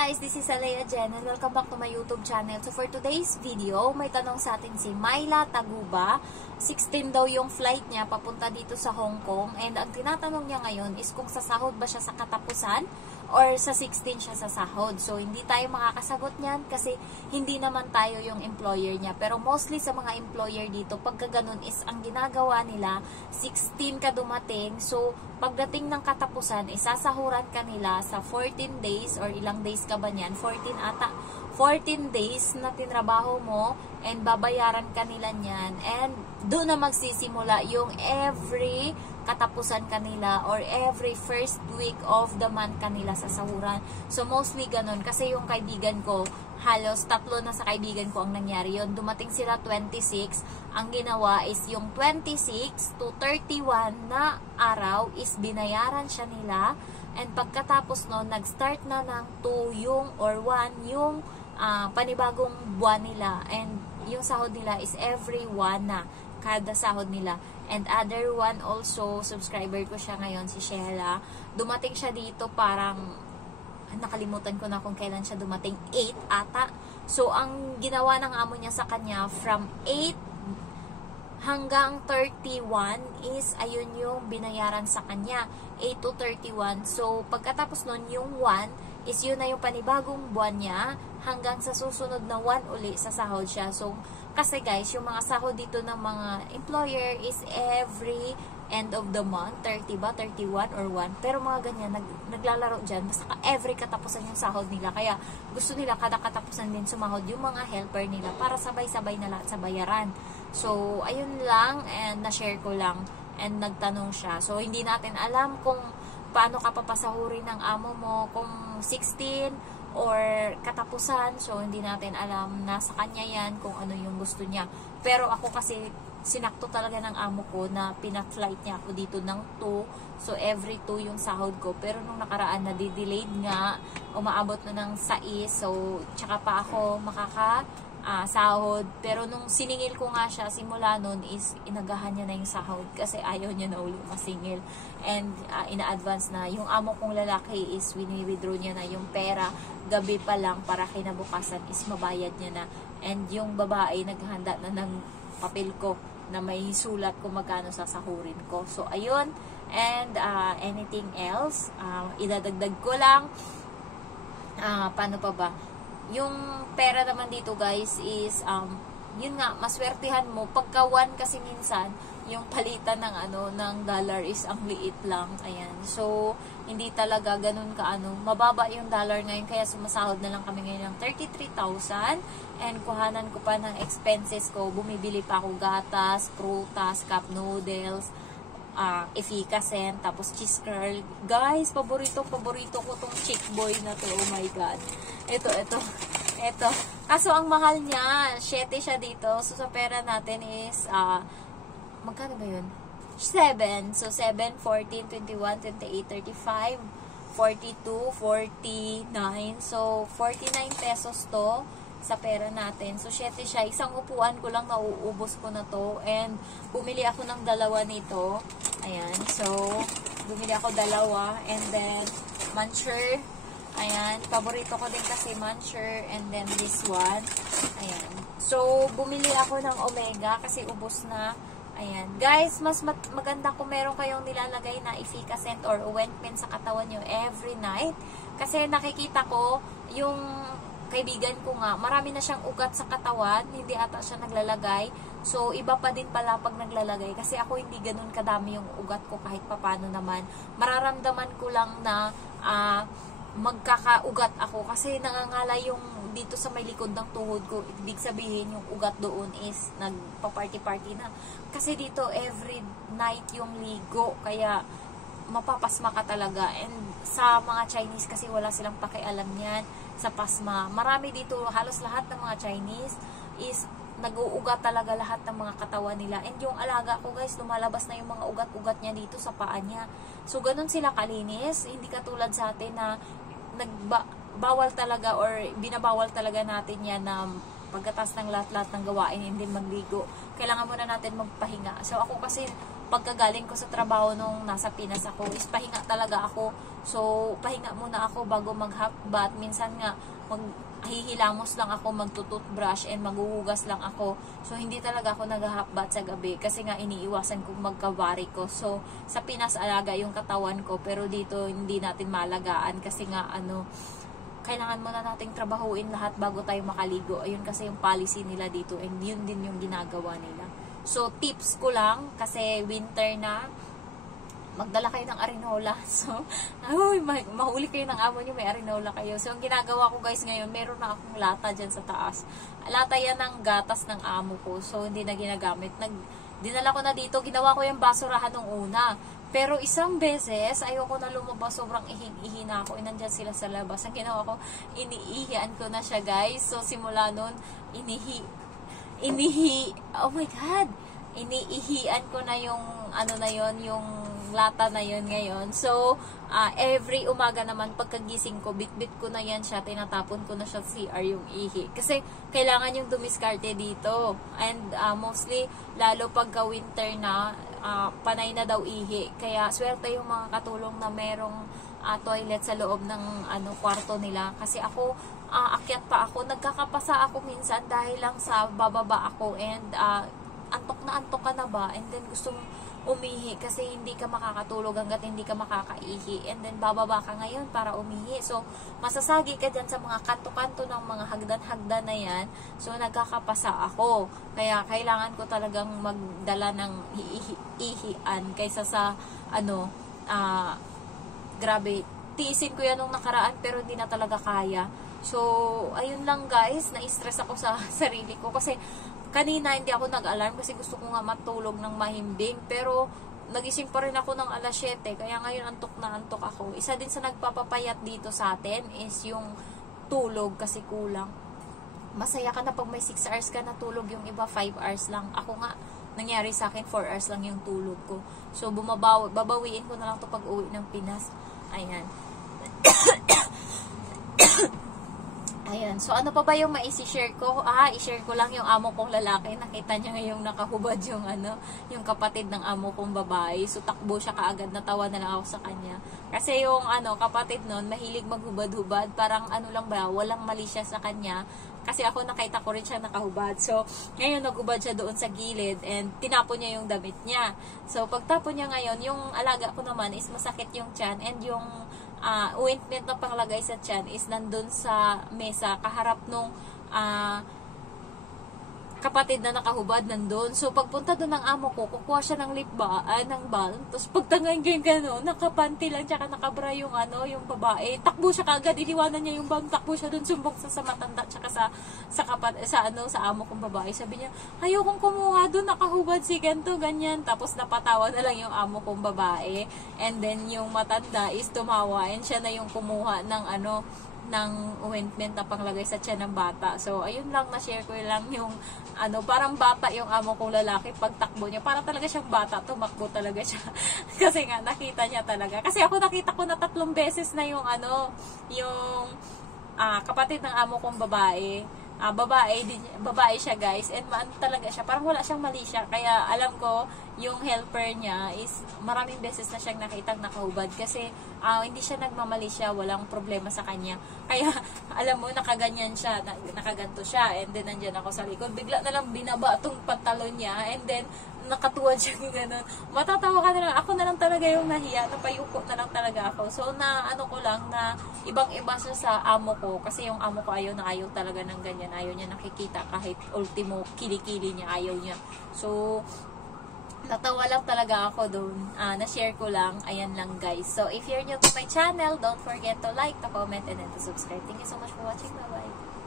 guys, this is Alea Jen and welcome back to my YouTube channel. So for today's video, may tanong sa atin si Myla Taguba. 16 daw yung flight niya papunta dito sa Hong Kong. And ang tinatanong niya ngayon is kung sasahod ba siya sa katapusan or sa 16 siya sasahod. So hindi tayo makakasagot niyan kasi hindi naman tayo yung employer niya. Pero mostly sa mga employer dito, pagka ganun is ang ginagawa nila, 16 ka dumating. So pagdating ng katapusan, isasahuran ka nila sa 14 days or ilang days ka ba niyan? 14 ata. 14 days na tinrabaho mo and babayaran ka nila niyan. And doon na magsisimula yung every katapusan kanila or every first week of the month kanila sasahuran. So mostly ganun kasi yung kaibigan ko, halos tatlo na sa kaibigan ko ang nangyari yun. Dumating sila 26, ang ginawa is yung 26 to 31 na araw is binayaran siya nila. And pagkatapos no, nag-start na ng 2 yung or 1 yung panibagong buwan nila. And yung sahod nila is every 1 na kada sahod nila. And other one also, subscriber ko siya ngayon, si Sheila. Dumating siya dito parang, nakalimutan ko na kung kailan siya dumating, 8 ata. So, ang ginawa ng amo niya sa kanya, from 8 hanggang 31 is, ayun yung binayaran sa kanya. 8 to 31. So, pagkatapos nun, yung 1 is yun na yung panibagong buwan niya, hanggang sa susunod na 1 uli sa sahod siya. So, kasi guys, yung mga sahod dito ng mga employer is every end of the month, 30 ba, 31 or 1. Pero mga ganyan, naglalaro dyan, basta every katapusan yung sahod nila. Kaya gusto nila kada katapusan din sumahod yung mga helper nila para sabay-sabay na lahat sa bayaran. So, ayun lang, and na-share ko lang, and nagtanong siya. So, hindi natin alam kung paano ka papasahurin ng amo mo, kung 16 or katapusan. So, hindi natin alam, nasa kanya yan kung ano yung gusto niya. Pero ako kasi, sinakto talaga ng amo ko na pinaflight niya ako dito ng 2. So, every 2 yung sahod ko. Pero nung nakaraan na delayed nga, umaabot na ng 6. So, tsaka pa ako sahod. Pero nung siningil ko nga siya, simula nun is inagahan niya na yung sahod kasi ayaw niya na uli masingil. And ina-advance na. Yung amo kong lalaki is wini-withdraw niya na yung pera gabi pa lang para kinabukasan is mabayad niya na. And yung babae naghanda na ng papel ko na may sulat kung magkano sasahurin ko. So, ayun. And anything else, idadagdag ko lang. Paano pa ba? Yung pera naman dito guys is, yun nga, maswertihan mo. Pagka 1 kasi minsan, yung palitan ng dollar is ang liit lang. Ayan. So, hindi talaga ganun mababa yung dollar ngayon. Kaya sumasahod na lang kami ngayon ng 33,000. And kuhanan ko pa ng expenses ko. Bumibili pa ako gatas, prutas, cup noodles, efficasen, tapos cheese curl. Guys, paborito ko tong chick boy na to. Oh my God. Ito. Kaso ang mahal niya, 7 siya dito. So sa pera natin is, magkano ba yun? 7. So 7, 14, 21, 28, 35, 42, 49. So 49 pesos to sa pera natin. So 7 siya. Isang upuan ko lang nauubos ko na to. And bumili ako ng 2 nito. Ayan. So bumili ako 2. And then Muncher. Ayan. Paborito ko din kasi Muncher. And then this one. Ayan. So bumili ako ng Omega kasi ubos na. Ayan. Guys, mas maganda kung meron kayong nilalagay na efficacent or ointment sa katawan nyo every night. Kasi nakikita ko yung kaibigan ko nga, marami na siyang ugat sa katawan, hindi ata siya naglalagay. So, iba pa din pala pag naglalagay. Kasi ako hindi ganun kadami yung ugat ko kahit papano naman. Mararamdaman ko lang na magkakaugat ako kasi nangangalay yung dito sa may likod ng tuhod ko. Ibig sabihin yung ugat doon is nagpa-party-party na. Kasi dito every night yung ligo. Kaya mapapasma ka talaga. And sa mga Chinese kasi wala silang pakialam yan sa pasma. Marami dito, halos lahat ng mga Chinese is nag-uugat talaga lahat ng mga katawan nila. And yung alaga ko guys, lumalabas na yung mga ugat-ugat niya dito sa paa niya. So ganun sila kalinis. Hindi katulad sa atin na bawal talaga or binabawal talaga natin yan na pagkatas ng lahat-lahat ng gawain hindi magligo. Kailangan muna natin magpahinga. So ako kasi pagkagaling ko sa trabaho nung nasa Pinas ako, is pahinga talaga ako. So, pahinga muna ako bago mag-half bath. Minsan nga, hihilamos lang ako, magtututbrush and maghuhugas lang ako. So, hindi talaga ako nag-half bath sa gabi kasi nga iniiwasan kong magkavari ko. So, sa Pinas alaga yung katawan ko, pero dito hindi natin malagaan kasi nga kailangan muna nating trabahuin lahat bago tayo makaligo. Ayun kasi yung policy nila dito and yun din yung ginagawa nila. So, tips ko lang kasi winter na, magdala kayo ng arinola. So, mahuli kayo ng amo nyo, may arinola kayo. So, ang ginagawa ko guys ngayon, meron na akong lata dyan sa taas. Lata yan ng gatas ng amo ko. So, hindi na ginagamit. Dinala ko na dito, ginawa ko yung basurahan nung una. Pero isang beses, ayoko na lumabas, sobrang ihi na ako. Nandyan sila sa labas. Ang ginawa ko, iniihian ko na siya guys. So, simula nun, oh my God! Iniihian ko na yung, yung lata na yun ngayon. So, every umaga naman, pagkagising ko, bit-bit ko na yan siya, tinatapon ko na siya CR yung ihi. Kasi, kailangan yung dumiskarte dito. And, mostly, lalo pagka winter na, panay na daw ihi. Kaya, swerte yung mga katulong na merong toilet sa loob ng kwarto nila. Kasi ako, akyat pa ako, nagkakapasa ako minsan dahil lang sa bababa ako and antok ka na ba and then gusto mong umihi kasi hindi ka makakatulog hanggat hindi ka makakaihi and then bababa ka ngayon para umihi. So, masasagi ka dyan sa mga kanto-kanto ng mga hagdan-hagdan na yan. So, nagkakapasa ako. Kaya, kailangan ko talagang magdala ng ihian kaysa sa, grabe, tiisin ko yan nung nakaraan pero hindi na talaga kaya. So, ayun lang guys, na-stress ako sa sarili ko kasi kanina hindi ako nag-alarm kasi gusto ko nga matulog ng mahimbing pero nagising pa rin ako ng alas 7 kaya ngayon antok na antok ako. Isa din sa nagpapapayat dito sa atin is yung tulog kasi kulang. Masaya ka na pag may 6 hours ka na tulog, yung iba 5 hours lang. Ako nga, nangyari sa akin 4 hours lang yung tulog ko. So, babawiin ko na lang to pag uwi ng Pinas. Ayan. Ayan. So, ano pa ba yung maisi-share ko? I-share ko lang yung amo kong lalaki. Nakita niya ngayong nakahubad yung yung kapatid ng amo kong babae. So, takbo siya kaagad. Natawa na lang ako sa kanya. Kasi yung kapatid nun, mahilig maghubad-hubad. Parang lang ba, walang mali siya sa kanya. Kasi ako nakita ko rin siya nakahubad. So, ngayon naghubad siya doon sa gilid and tinapon niya yung damit niya. So, pagtapon niya ngayon, yung alaga ko naman is masakit yung tiyan and yung ointment na panglagay sa tiyan is nandun sa mesa kaharap nung kapatid na nakahubad nandun. So, pagpunta doon ng amo ko, kukuha siya ng ng balm. Tapos, pagtangan ganyan gano'n, nakapanty lang, tsaka nakabra yung yung babae. Takbo siya kaagad, iniwanan niya yung balm, takbo siya doon, sumbong sa matanda, tsaka sa amo kong babae. Sabi niya, ayokong kumuha doon, nakahubad si ganito, ganyan. Tapos, napatawa na lang yung amo kong babae. And then, yung matanda is tumawa, and siya na yung kumuha ng ng ointment na panglagay sa tiyan ng bata. So, ayun lang, na-share ko lang yung parang bata yung amo kong lalaki pagtakbo niya. Parang talaga siyang bata, tumakbo talaga siya. Kasi nga, nakita niya talaga. Kasi ako nakita ko na 3 beses na yung yung kapatid ng amo kong babae. Babae siya guys, and talaga siya, parang wala siyang mali siya, kaya alam ko yung helper niya is maraming beses na siyang nakitang nakahubad kasi hindi siya nagmamali siya, walang problema sa kanya, kaya alam mo, nakaganyan siya, nakaganto siya, and then nandyan ako sa likod, bigla na lang binaba tong pantalon niya, and then nakatuwad siya gano'n. Matatawa ka na lang. Ako na lang talaga yung nahiya. Napayuko na lang talaga ako. So, ko lang na ibang-iba siya sa amo ko. Kasi yung amo ko ayaw talaga ng ganyan. Ayaw niya nakikita kahit ultimo kilikili niya. Ayaw niya. So, natawa lang talaga ako doon. Na-share ko lang. Ayan lang guys. So, if you're new to my channel, don't forget to like, to comment, and then to subscribe. Thank you so much for watching. Bye-bye.